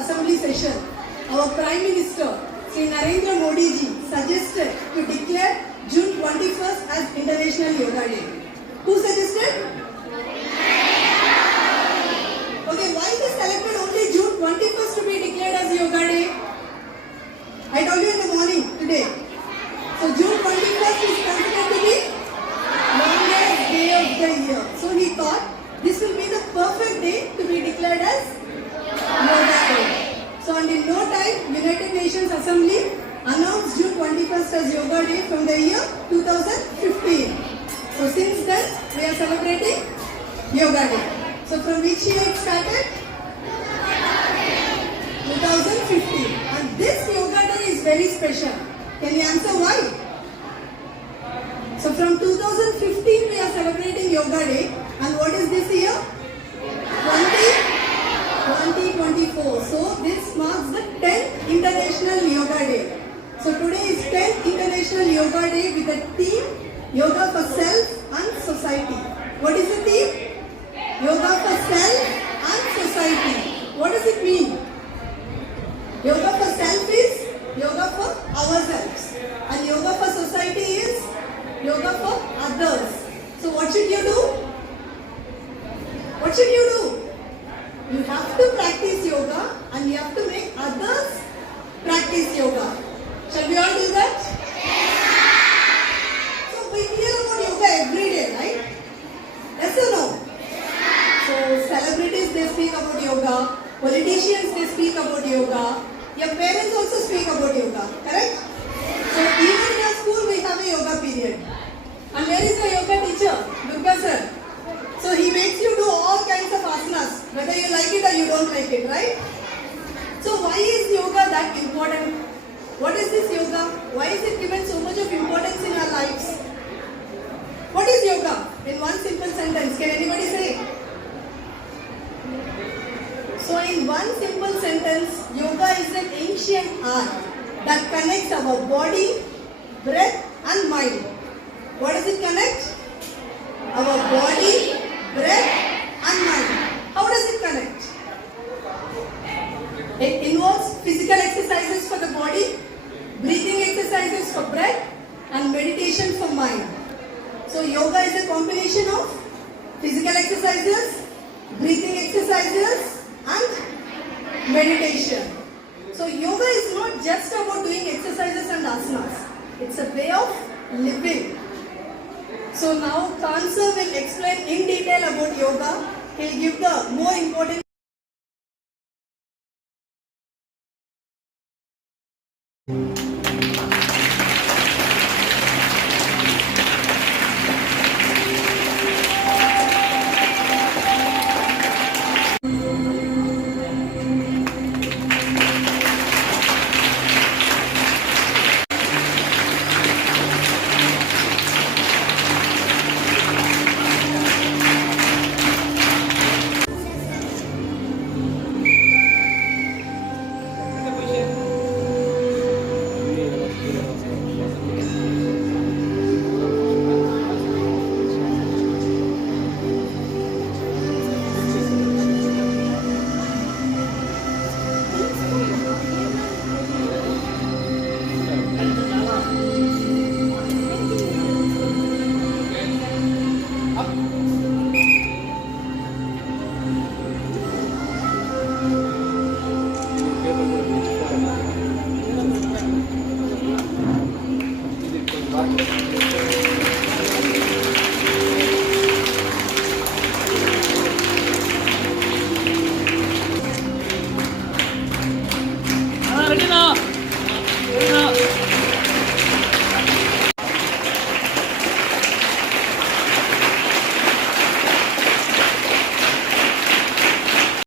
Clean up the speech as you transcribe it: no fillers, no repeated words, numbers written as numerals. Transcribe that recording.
assembly session, our Prime Minister, Sri Narendra Modi ji, suggested to declare June 21st as International Yoga Day. Who suggested? Okay, why they selected only June 21st to be declared as Yoga Day? I told you in the morning today. So June 21st is considered to be longest day of the year. So he thought this will be the perfect day to be declared as Yoga Day. So and in no time, United Nations Assembly announced June 21st as Yoga Day from the year 2015. So since then, we are celebrating Yoga Day. So from which year it started? 2015. And this Yoga Day is very special. Can you answer why? So from 2015 we are celebrating Yoga Day. And what is this year? 2024. So this marks the 10th International Yoga Day. So today is 10th International Yoga Day with the theme Yoga for Self and Society. What is the theme? Yoga for Self and Society. What does it mean? Yoga for Self is Yoga for ourselves. And Yoga for Society is Yoga for others. So what should you do? What should you do? You have to practice yoga and you have to make others practice yoga. Shall we all do that? Yes. So we hear about yoga every day, right? Yes or no? So celebrities, they speak about yoga. Politicians, they speak about yoga. Your parents also speak about yoga, correct? So even in our school we have a yoga period. And where is the yoga teacher? Durga sir. So he makes you do all kinds of asanas, whether you like it or you don't like it, right? So why is yoga that important? What is this yoga? Why is it given so much of importance in our lives? What is yoga? In one simple sentence, can anybody say? So in one simple sentence, yoga is an ancient art that connects our body, breath and mind. What does it connect? Our body, breath and mind. How does it connect? It involves physical exercises for the body, breathing exercises for breath and meditation for mind. So yoga is a combination of physical exercises, breathing exercises and meditation. So yoga is not just about doing exercises and asanas. It's a way of living. So now Kansa will explain in detail about yoga. He'll give the more important ready now.